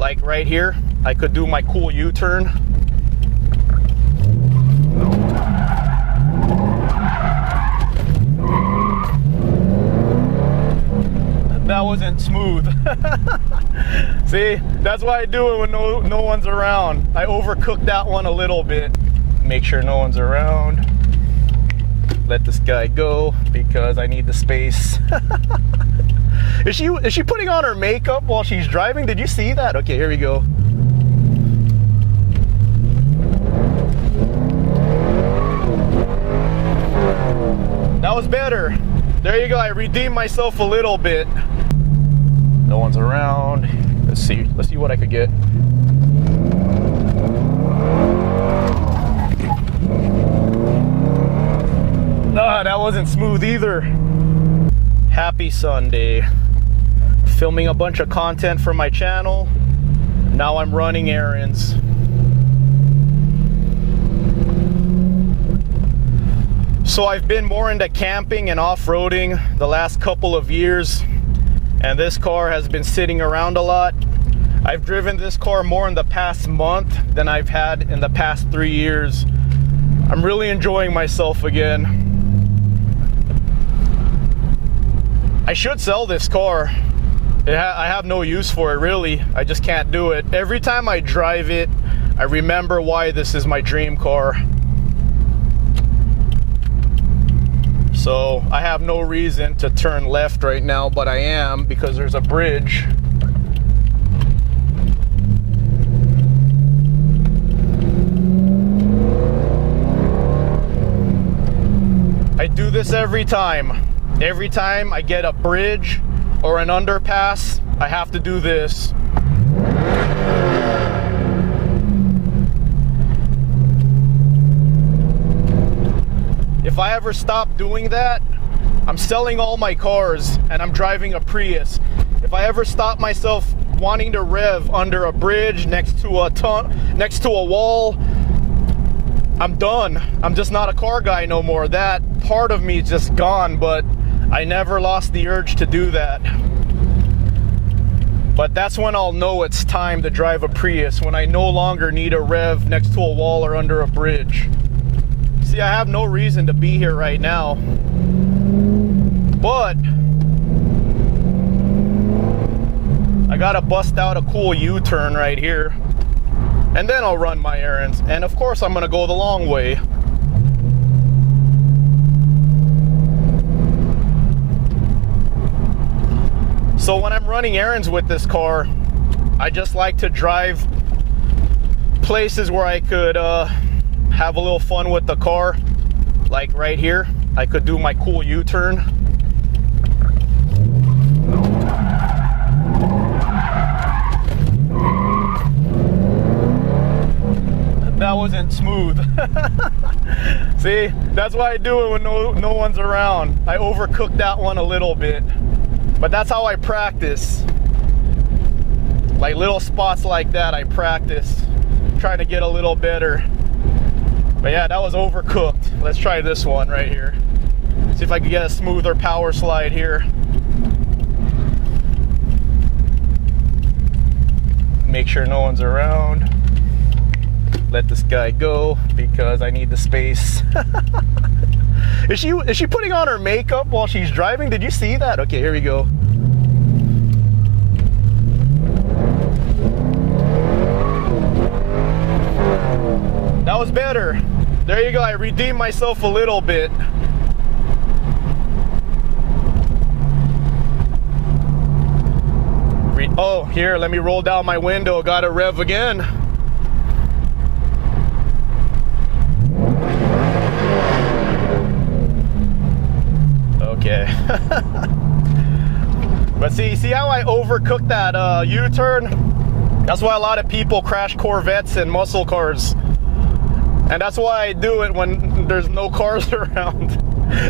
Like right here, I could do my cool U-turn. That wasn't smooth. See, that's why I do it when no one's around. I overcooked that one a little bit. Make sure no one's around. Let this guy go because I need the space. Is she putting on her makeup while she's driving? Did you see that? Okay, here we go. That was better. There you go. I redeemed myself a little bit. No one's around. Let's see what I could get. Ah, that wasn't smooth either. Happy Sunday. Filming a bunch of content for my channel. Now I'm running errands. So I've been more into camping and off-roading the last couple of years, and this car has been sitting around a lot. I've driven this car more in the past month than I've had in the past 3 years. I'm really enjoying myself again. I should sell this car. I have no use for it, really. I just can't do it. Every time I drive it, I remember why this is my dream car. So I have no reason to turn left right now, but I am because there's a bridge. I do this every time. Every time I get a bridge or an underpass, I have to do this. If I ever stop doing that, I'm selling all my cars and I'm driving a Prius. If I ever stop myself wanting to rev under a bridge next to a wall, I'm done. I'm just not a car guy no more. That part of me is just gone, but I never lost the urge to do that. But that's when I'll know it's time to drive a Prius, when I no longer need a rev next to a wall or under a bridge. See, I have no reason to be here right now, but I gotta bust out a cool U-turn right here, and then I'll run my errands. And of course, I'm gonna go the long way. So when I'm running errands with this car, I just like to drive places where I could have a little fun with the car. Like right here, I could do my cool U-turn. That wasn't smooth. See, that's why I do it when no one's around. I overcooked that one a little bit, but that's how I practice. Like little spots like that, I practice, trying to get a little better. But yeah, that was overcooked. Let's try this one right here. See if I can get a smoother power slide here. Make sure no one's around. Let this guy go because I need the space. Is she putting on her makeup while she's driving? Did you see that? Okay, here we go. That was better. There you go. I redeemed myself a little bit. Oh, here, let me roll down my window. Got to rev again. Okay. But see how I overcooked that U-turn? That's why a lot of people crash Corvettes and muscle cars. And that's why I do it when there's no cars around,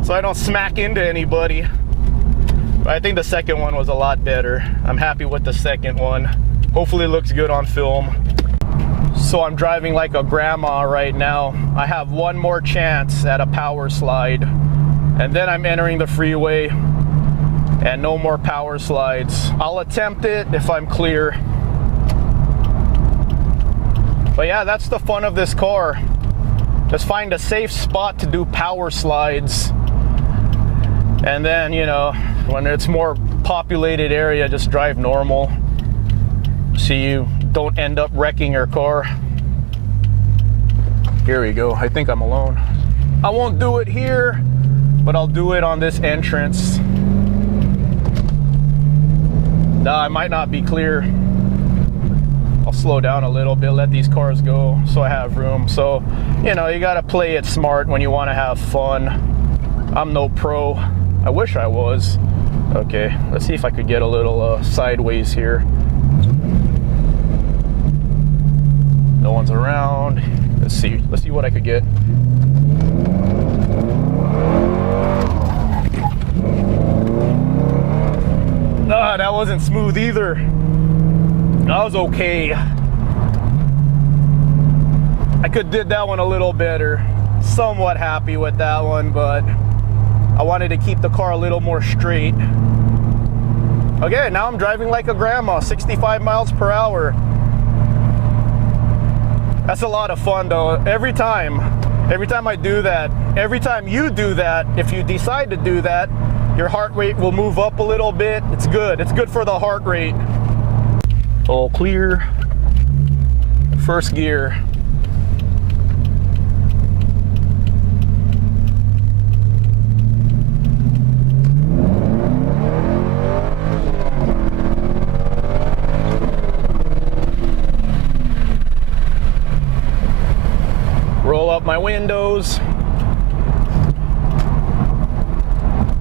so I don't smack into anybody. But I think the second one was a lot better. I'm happy with the second one. Hopefully it looks good on film. So I'm driving like a grandma right now. I have one more chance at a power slide, and then I'm entering the freeway, and no more power slides. I'll attempt it if I'm clear. But yeah, that's the fun of this car. Just find a safe spot to do power slides. And then, you know, when it's more populated area, just drive normal. So you don't end up wrecking your car. Here we go. I think I'm alone. I won't do it here, but I'll do it on this entrance. Nah, I might not be clear. I'll slow down a little bit, let these cars go so I have room. So, you know, you gotta play it smart when you wanna have fun. I'm no pro. I wish I was. Okay, let's see if I could get a little sideways here. No one's around. Let's see what I could get. Nah, that wasn't smooth either. That was okay. I could did that one a little better. Somewhat happy with that one, but I wanted to keep the car a little more straight. Okay, now I'm driving like a grandma, 65 miles per hour. That's a lot of fun though. Every time I do that, every time you do that, if you decide to do that, your heart rate will move up a little bit. It's good. It's good for the heart rate. All clear. First gear. Roll up my windows.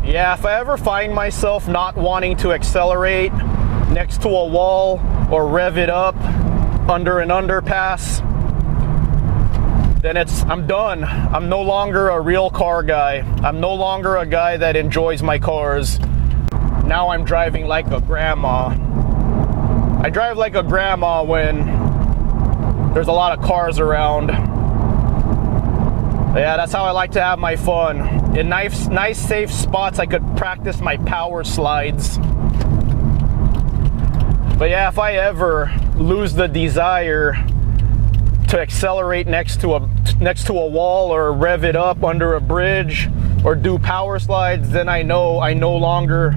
Yeah, if I ever find myself not wanting to accelerate next to a wall or rev it up under an underpass, then I'm done. I'm no longer a real car guy. I'm no longer a guy that enjoys my cars. Now I'm driving like a grandma. I drive like a grandma when there's a lot of cars around. Yeah, that's how I like to have my fun. In nice safe spots, I could practice my power slides. But yeah, if I ever lose the desire to accelerate next to a wall or rev it up under a bridge or do power slides, then I know I no longer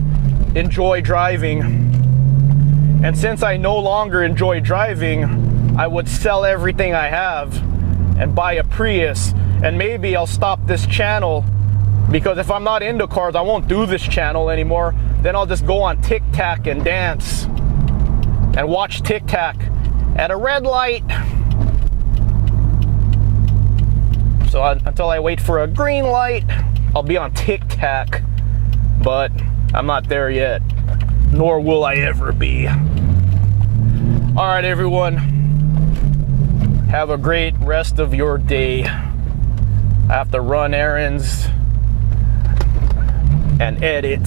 enjoy driving. And since I no longer enjoy driving, I would sell everything I have and buy a Prius. And maybe I'll stop this channel, because if I'm not into cars, I won't do this channel anymore. Then I'll just go on TikTok and dance and watch TikTok at a red light. So until I wait for a green light, I'll be on TikTok. But I'm not there yet, nor will I ever be. All right, everyone. Have a great rest of your day. I have to run errands and edit.